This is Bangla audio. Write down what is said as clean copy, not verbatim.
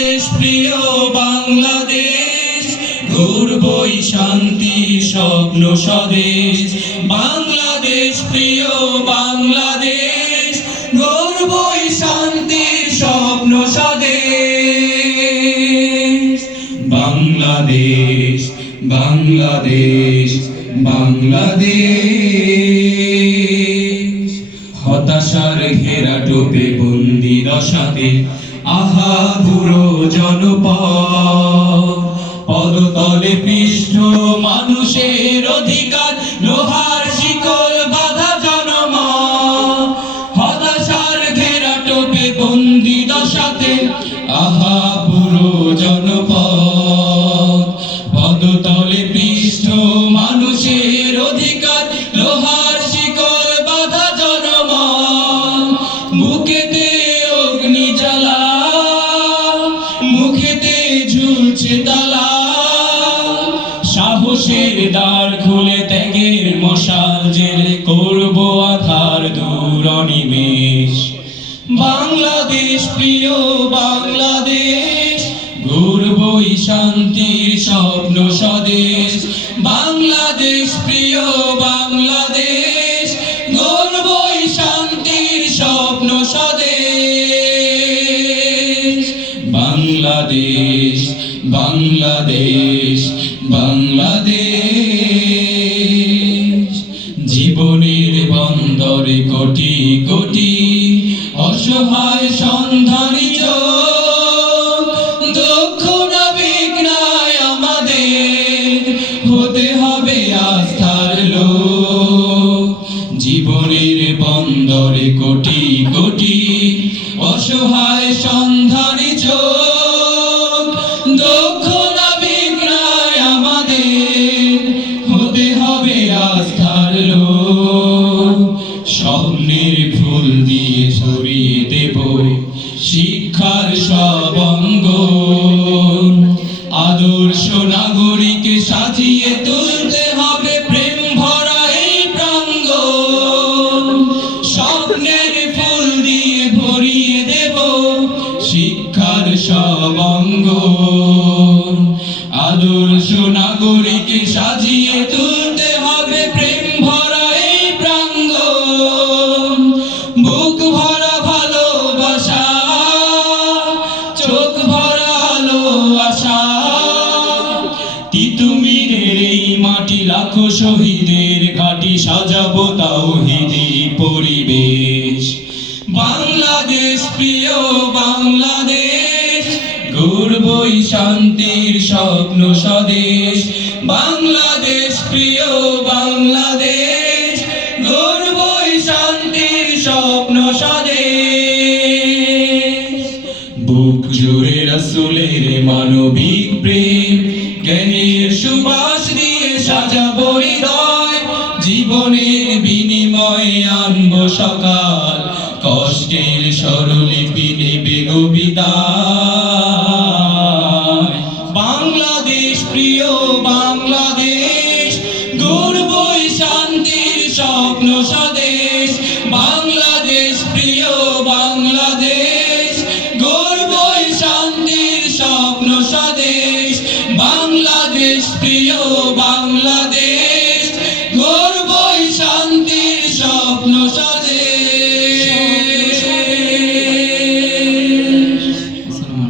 বাংলাদেশ প্রিয় বাংলাদেশ, গর্বই শান্তির স্বপ্ন স্বদেশ। বাংলাদেশ প্রিয় বাংলাদেশ, গর্বই শান্তির স্বপ্ন স্বদেশ। বাংলাদেশ বাংলাদেশ বাংলাদেশ, হতাশার ঘেরা টোপে বন্দি দশাতে আহা বুড়ো জনপদ, পদতলে পৃষ্ঠ মানুষের অধিকার, লোহার শিকল বাঁধা জনমত। হতাশার ঘেরা টোপে বন্দি দশাতে আহা বুড়ো জনপদ, পদতলে পৃষ্ঠ মানুষের অধিকার, লোহার শিকল বাঁধা জনমত। বুকেতে অগ্নি জ্বালা, মুখেতে ঝুলছে তালা, সাহসের দ্বার খুলে ত্যাগের মশাল জেলে করব আধার দূর অনিমেষ। বাংলাদেশ প্রিয় বাংলাদেশ, গর্বই শান্তির স্বপ্ন স্বদেশ। বাংলাদেশ প্রিয় বাংলাদেশ, গর্বই শান্তির স্বপ্ন স্বদেশ। বাংলাদেশ বাংলাদেশ বাংলাদেশ, জীবনের বন্দরে কোটি কোটি অসহায় সন্ধানী চোখ। দক্ষ নাবিক নাই আমাদের, হতে হবে আস্থার লোক। জীবনের বন্দরে কোটি কোটি অসহায় সন্ধানী চোখ। দক্ষ নাবিক নাই আমাদের, হতে হবে আস্থার লোক। স্বপ্নের ফুল দিয়ে ছড়িয়ে দেব শিক্ষার সব অঙ্গন, আদর্শ নাগরিকে সাজিয়ে তুলতে হবে প্রেম ভরা এই প্রাঙ্গণ। স্বপ্নের ফুল দিয়ে ভরিয়ে দেব শিক্ষার সব অঙ্গন, আদর্শ নাগরিকে সাজিয়ে তুলতে হবে প্রেম ভরা এই প্রাঙ্গণ। বুক ভরা ভালোবাসা, চোখ ভরা আলো আশা, তিতুমিরের এই মাটি লাখো শহীদের ঘাটি, সাজাবো তাওহীদি পরিবেশ। বাংলাদেশ প্রিয় বাংলাদেশ, গর্বই শান্তির স্বপ্ন স্বদেশ। বাংলাদেশ প্রিয় বাংলাদেশ, গর্বই শান্তির স্বপ্ন স্বদেশ। বুক জুড়ে রাসূলের মানবিক প্রেম, জ্ঞানের সুবাস দিয়ে সাজাবো হৃদয়। জীবনের বিনিময়ে আনবো সকাল, কষ্টের স্বরলিপি নেবে গো বিদায়।